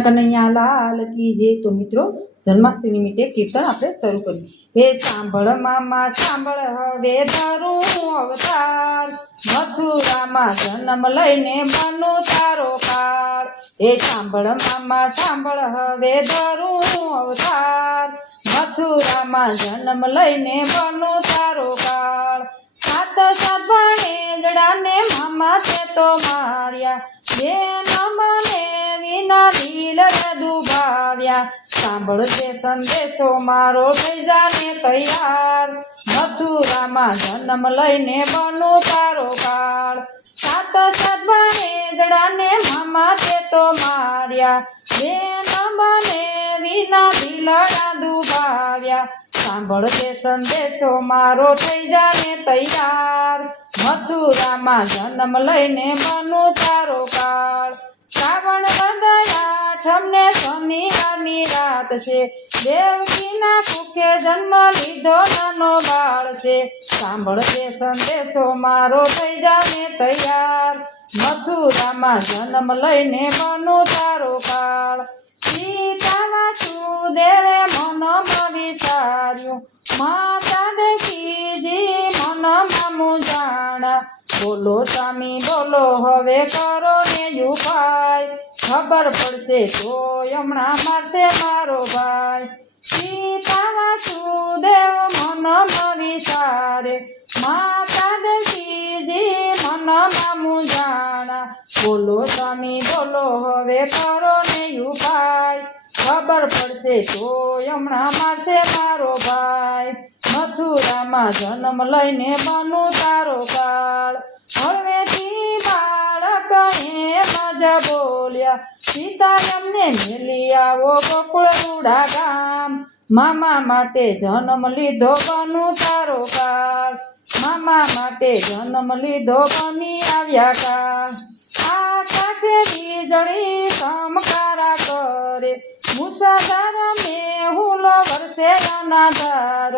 કનૈયા લાલ કી જય। તો મિત્રો જન્માષ્ટમી નિમિત્તે કીર્તન આપણે શરૂ કરીએ। હે સાંભળ મામા સાંભળ હવે ધરું અવતાર, મથુરામાં જન્મ લઈને બનો તારો કાળ। હે સાંભળ મામા સાંભળ હવે ધરું અવતાર, મથુરામાં જન્મ લઈને બનો તારો કાળ। સાત સાત ભાણેજડાને મામા તે તો માર્યા, બેન મને વિના દિલ દુભાવ્યા। સાંભળજે સંદેશો મારો થઈ જાને તૈયાર, મથુરામાં જન્મ લઈને બનો તારો કાળ। સાત સાત ભાણેજડાને મામા તે તો માર્યા, બેન મને વિના દિલડા દુભાવ્યા। સાંભળજે સંદેશો મારો થઈ જાને તૈયાર, મથુરામાં જન્મ લઈને બનો તારો કાળ। શ્રાવણ વદયા ઠમને શનિવારની રાત છે, દેવકીના કુખે જન્મ લીધો નાનો બાળ છે। સાંભળજે સંદેશો મારો થઈ જાને તૈયાર, મથુરામાં જન્મ લઈને બનો તારો કાળ। સીતા વાસુદેવે મનમાં વિચાર્યું, માતા દેખીજી મનમાં મૂંઝાણા। બોલો સ્વામી બોલો હવે કરો ને ઉપાય, ખબર પડશે તો હમણાં મારશે મારો ભાઈ। સીતા વાસુદેવ મનમાં વિચારે, માતા દેખીજી મનમાં મૂંઝાણા। બોલો સ્વામી બોલો હવે કરો ને ઉપાય, ખબર પડશે તો હમણાં મારશે મારો ભાઈ। મથુરામાં જન્મ લઈને બનો તારો કાળ, હવેથી બાળક એમ જ બોલ્યા, સીતા એમને મેલી આવો ગોકુળ રૂડા ગામ। મામા માટે જન્મ લીધો બનો તારો કાળ, મામા માટે જન્મ લીધો બની આવ્યા કાળ। આકાશે વીજળી ચમકારા કરે, મુસળધાર મેહુલો વરસે અનાધાર।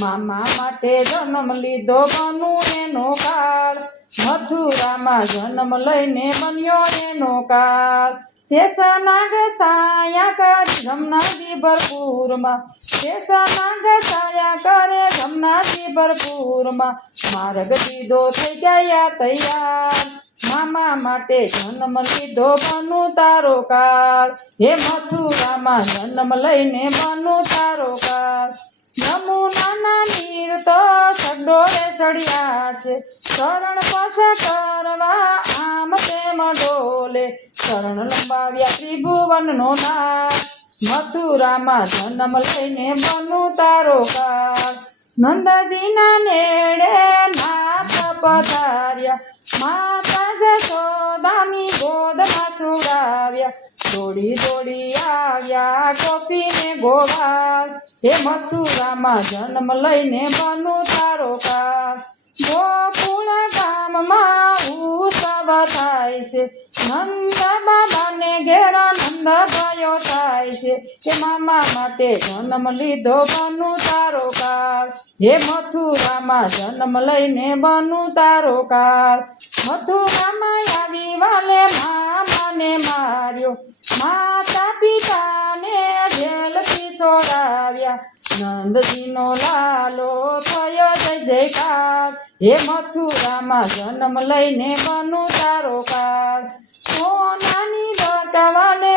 મામા માટે જન્મ લીધો બનું એનો કાળ, મથુરામાં જન્મ લઈને બન્યો એનો કાળ। શેષનાગ સાયા કરી જમનાજી ભરપૂરમાં, શેષનાગ સાયા કરે જમનાજી ભરપૂરમાં। માર્ગ દીધો થઈ ગયા તૈયાર, મામા માટે જન્મ લીધો બનો તારો કાળ। હે મથુરામાં જન્મ લઈને બનો તારો કાળ। યમુનાના નીર તો સડોળે ચડ્યા છે, શરણ પાસે કરવા આમ તેમ ડોલે। શરણ લંબાવ્યા ત્રિભુવનનો નાથ, મથુરામાં જન્મ લઈને બનો તારો કાળ। નંદજીના નેડે નાથ પધાર્યા, માતા જશોદાની ગોદમાં સુડાવ્યા। દોડી દોડી આવ્યા ગોપીને ગોવાળ, હે મથુરામાં જન્મ લઈને બનો તારો કાળ। ગોકુળ ગામમાં ઉત્સવ થાય છે, નંદ બાબાને ઘેર નંદ ભયો થાય છે। હે મામા માટે જન્મ લીધો બનો તારો કાળ, હે મથુરામાં જન્મ લઈને બનો તારો કાળ। મથુરામાં આવી વાલે મામાને માર્યો, માતા પિતાને જેલથી છોડાવ્યા। નંદજીનો લાલો થયો જય જયકાર, હે મથુરામાં જન્મ લઈને બનો તારો કાળ। સોનાની દ્વારકાવાલે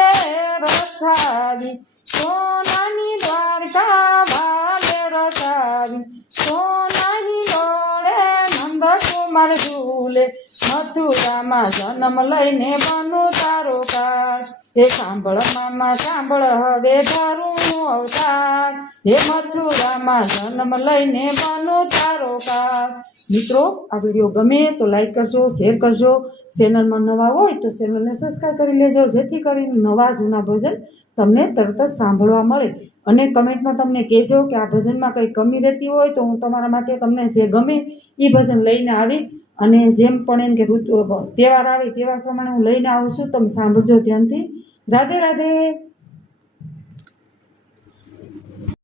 રસાવી, સોનાની દ્વારકા વાલે રસાવી। સોનાની દોડે નંદકુમાર ઝૂલે, મથુરામાં જન્મ લઈને બનો તારો કાળ। હે સાંભળ મામા સાંભળ હવે ધરું અવતાર, હે મથુરામાં જન્મ લઈને બનો તારો કાળ। મિત્રો આ વિડીયો ગમે તો લાઈક કરજો, શેર કરજો, ચેનલમાં નવા હોય તો ચેનલને સબસ્ક્રાઈબ કરી લેજો, જેથી કરીને નવા જૂના ભજન તમને તરત જ સાંભળવા મળે। અને કમેન્ટમાં તમને કહેજો કે આ ભજનમાં કંઈ કમી રહેતી હોય તો હું તમારા માટે તમને જે ગમે એ ભજન લઈને આવીશ। અને જેમ પણ એમ કે તહેવાર આવે તહેવાર પ્રમાણે હું લઈને આવું છું, તમે સાંભળજો ધ્યાનથી। રાધે રાધે।